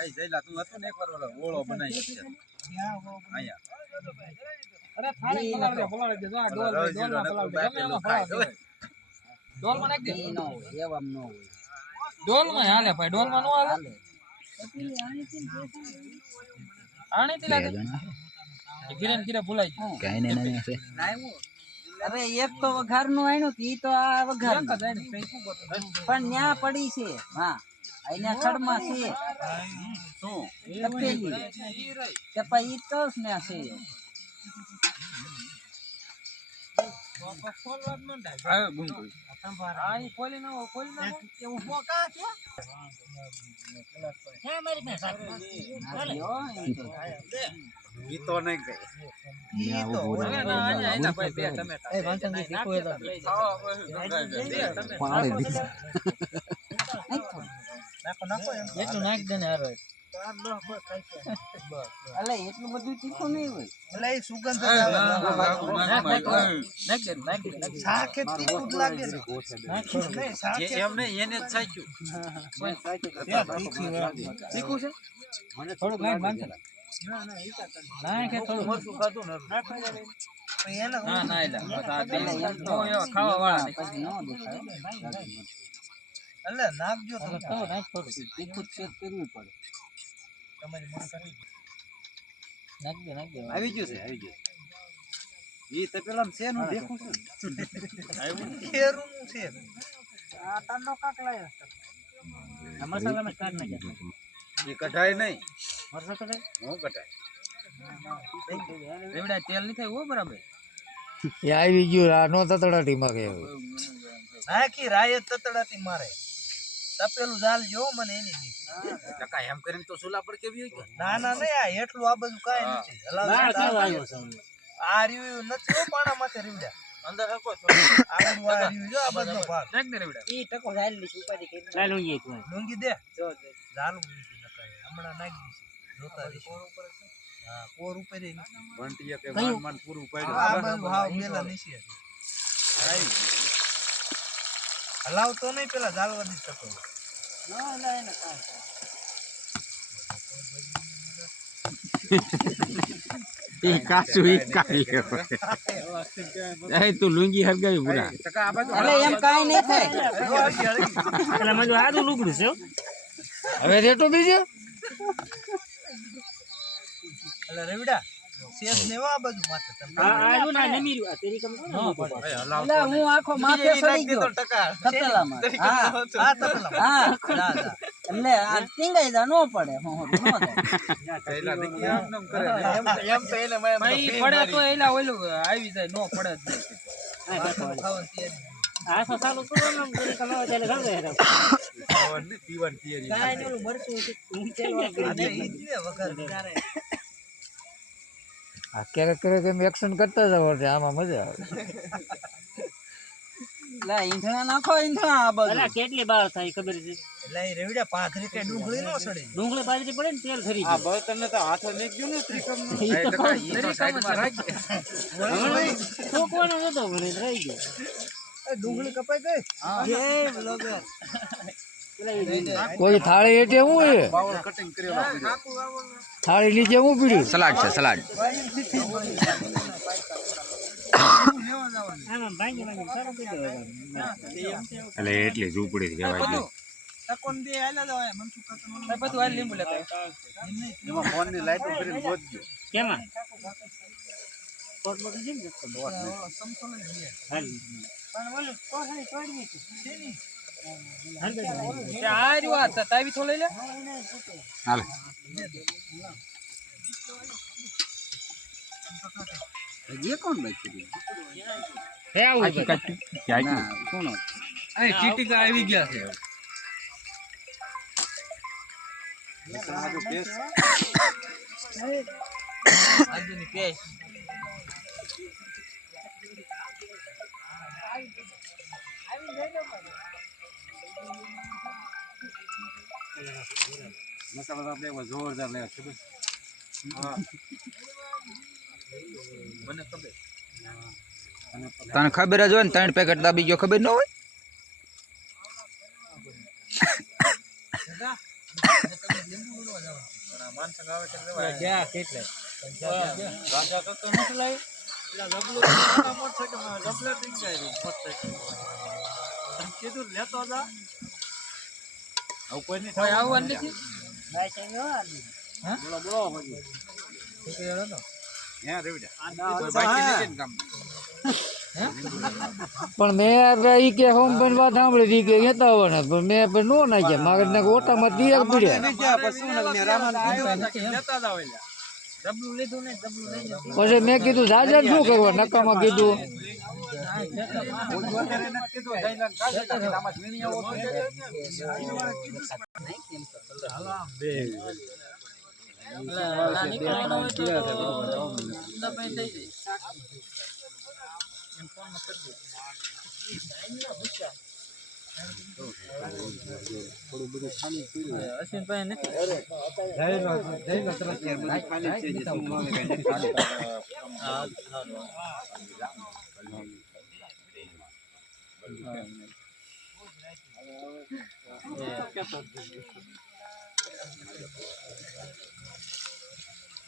આઈ જઈલા તું હતો ને એકવાર ઓલો ઓળો બનાવી છે આયા અરે થાળી બોલાવી દે જો આ ડોલ માં બોલાવી દે ગમે એમાં ફળા દે ડોલ માં નાખ દે નો હોય એવમ નો હોય ડોલ માં હાલે ભાઈ ડોલ માં નો હાલે આણી થી લાગે કિરણ કિરે ભૂલાઈ ગયું કાઈ ને ના છે અરે એક તો વઘાર નું આણ્યું ઈ તો આ વઘાર એક જ આણી કઈ શું ગોતો પણ ન્યા પડી છે હા અહીંયા ખડમાં છે શું તપેલી કે પછી ઈ તો ને છે આયો ગુમ કરી આ ઈ ખોલી ના એવું મોકા છે હે મારી મેં સાથ ઈ તો નહીં કઈ ઈ તો હવે ના આના ભાઈ બે ટમેટા એ વાંચંગી દીકો એ પાણી દી નાખો એટલું નાખ દે ને હારો અલે એટલું બધું તીખું નહીં હોય એટલે એ સુગંધ નાખ દે સાકે તીખું જ લાગે ને સાકે એમ નહીં એને જ સાચ્યું તીખું છે મને થોડું ગાય બાંધ ના કે થોડું મરચું ખાધું ને એને ના ના એલા આ બે તો એવા ખાવા વાળા પછી નો દેખાય એટલે નાખજો તો નાખ થોડું તીખું ચેક કરવું પડે તમારી મન કરી નાખ દે આવી ગયું છે ઈ તો પેલા છે નું દેખું છું આવ્યું ખેરું નું છે આ તાંડો કાક લાયા આ મસાલા માં કાઢ નાખ્યા ઈ કઢાય નહીં મરસા કઢાય હું કઢાય રેવડા તેલ ની થાય હો બરાબર એ આવી ગયું આ નો તતડાટી માં કે નાખી રાય તતડાતી મારે તપેલું જાલ જો મને એની ની ટકા એમ કરીને તો સુલા પર કેવી હોય ના ના નહીં આ એટલું આ બધું કાઈ નથી આ રહ્યું નથી હો પાણા માથે રીવડા અંદર રાખો છો આ રહ્યું જો આ બધો ભાગ નાખ દે રીવડા ઈ ટકો જાલ ની સુપારી કરી ચાલ ઊંઘી તું ઊંઘી દે જો જાલ ઊંઘી નકાય હમણાં નાખી દીધી જોતા રહી હા કોર ઉપર એ વંટિયા કે માન પૂરું આ પાડ્યું બધું હાવ મેલા નીચે હલાવ તો નહીં પેલા જાલવા દી શકો ના ના એને કાઈ એ કાચું ઈ કાઈ એ તું લુંગી હરગાવી પૂરા ટકા આ બાજુ અરે એમ કાઈ નહીં થાય એટલે મને આદુ લુગડું છે હવે રેટો બીજો એટલે રવિડા શેષ ને આ બાજુ માથે આલુ ના નમી રહ્યું તેરી કમ એટલે હું આખો માથે સડી ગયો તપેલામાં હા આ તપલા હા એટલે આ ટીંગાઈ જા નો પડે નો થાય પહેલા દેખી આમ નામ કરે એમ તો એને ભાઈ પડે તો એલા ઓલું આવી જાય નો પડે જ આ તો ચાલુ કરો ને તેરી કમ ચાલે ગમે હે ખાવાની પીવાની તૈયારી કાઈ ને ઓલું મરતું હું ચાલવા ગઈ ઈ જ વગર ત્યારે આ ક્યારેક એમ એક્શન કરતા જ આવડે આમાં મજા આવે લે ઈંધણા નાખો ઈંધણા આ બધું અલા કેટલી બાર થાય ખબર છે એટલે એ રેવડા પાથરી કે ડુંગળી નો સડે ડુંગળી પાથરી પડે ને તેલ ખરી આ બળતણ ને તો હાથો મેક ગયો ને ત્રિકમ નો ટકા ઈ તો સાઈડમાં રાખી કોકોનો નતો ભરે રહી ગયો એ ડુંગળી કપાઈ ગઈ જય બ્લોગર કોઈ થાળી હેઠે હું એ બાવળ કટિંગ કરેલો પીડ્યો થાળી નીચે હું પીડ્યું સલાડ છે સલાડ આમાં ભાંગી ભાંગી સારું પી દો એટલે એટલી ઝૂંપડી કહેવાય છે તકોન બે આલા દો મન શું કરતો બધું આ લીંબુ લેતા એમાં ફોન ની લાઈટ કરીને ગોતજો કેમાં કોટ બોટ જીમ દે કોટ સમસોલ જ હાલ પણ ઓલું કોહણી તોડવી છે ની આ રહ્યો આ તાવી થો લઈ લે હાલ ये कौन बैठी હે આવું આખી કાચી ક્યાં कौन આ ટીટી કા આવી ગયા છે તમારો કેસ આજની કેસ મસાલા આપણે એવો જોરદાર લે ખબર હા મને ખબર તને ખબર જ હોય ને 3 પેકેટ દાબી ગયો ખબર ન હોય લીંબુ ઉડવા જવાનું માનસંગ આવે છે લેવા ગયા કેટલે રાજા કરતો નથી લાવી પેલા લબલો મોટા મોટરસાઇકલ લબલે થઈ જાય મોટરસાઇકલ કીધું લેતો જા હવે કોઈ નહીં કોઈ આવવાનું નથી ભાઈ સાહેબ હા બોલો પછી ઠીક એવો તો હે રેવડા કોઈ બાકી નથી ને કામ પણ મેં ઈ કે હોમ પણ વાત સાંભળી હતી કે કહેતા આવવાના પણ મેં પણ નો નાખ્યા મારે ને ઓટામાં દિયા પડ્યા લેતા જાવ એટલે ડબલું લીધું ને ડબલું લઈ જતું પછી મેં કીધું જાજા શું કરવા નકામાં કીધું અશ્વિનભાઈ નથી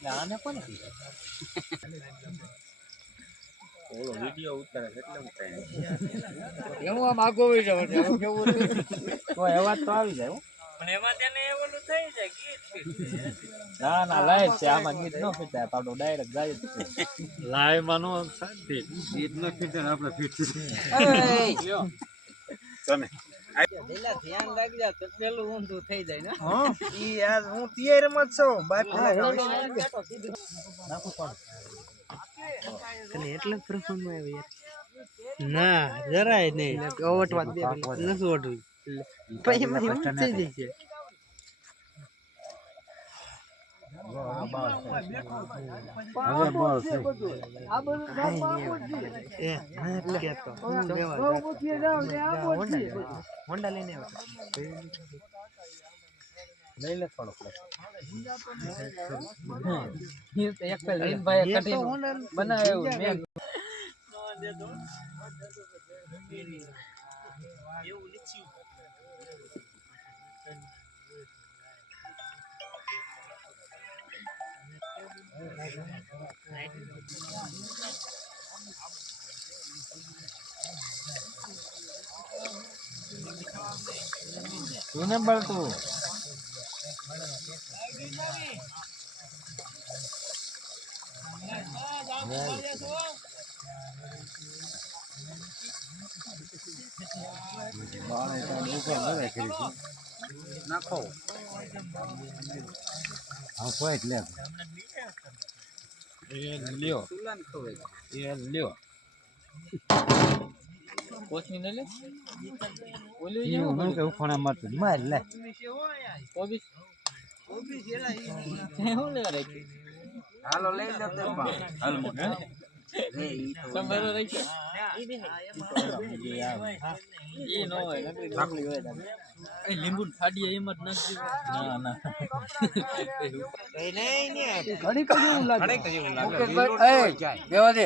આને કોને ઓલો વિડિયો ઉતારે એટલે ઉતારે એવું આમ આગો વહી જવાનું કેવું તો અવાજ તો આવી જાય પણ એમાં તેને ઓલું થઈ જાય ગીત ના લાઈવ છે આમાં ગીત ન ફીટાય પાડો ડાયરેક્ટ જાય લાઈવ માં નો શાંતિ ગીત ન ફીટે ને આપણે ફીટ લ્યો તમે પેલા ધ્યાન રાખજો તો પેલું ઊંધું થઈ જાય ને ઈ યાર હું તૈયાર માં જ છું બાર એટલે પ્રસન્ન માં આવે યાર ના જરાય નહીં ઓવટવા દે નથી ઓટવી પછી મને એવું થઈ જાય છે હવે બસ હોન્ડા લઈને લઈ લે થોડો એક પેલા ભાઈ કઠિન બનાવ્યું મેં એવું નથી તું ને બોલતું નાખો હા કોઈ લે એ લ્યો એ લ્યો કોચની ને લે ઓલી હું કે ઉફાણા મારતો માર લે ઓબીસ હું લે રે હાલો લઈ લો તે હાલ સંભારો રહી ઈ નો હોય નકરી હોય એ લીંબુ ફાડીએ એમ જ નાખી ના ના એ બેવા દે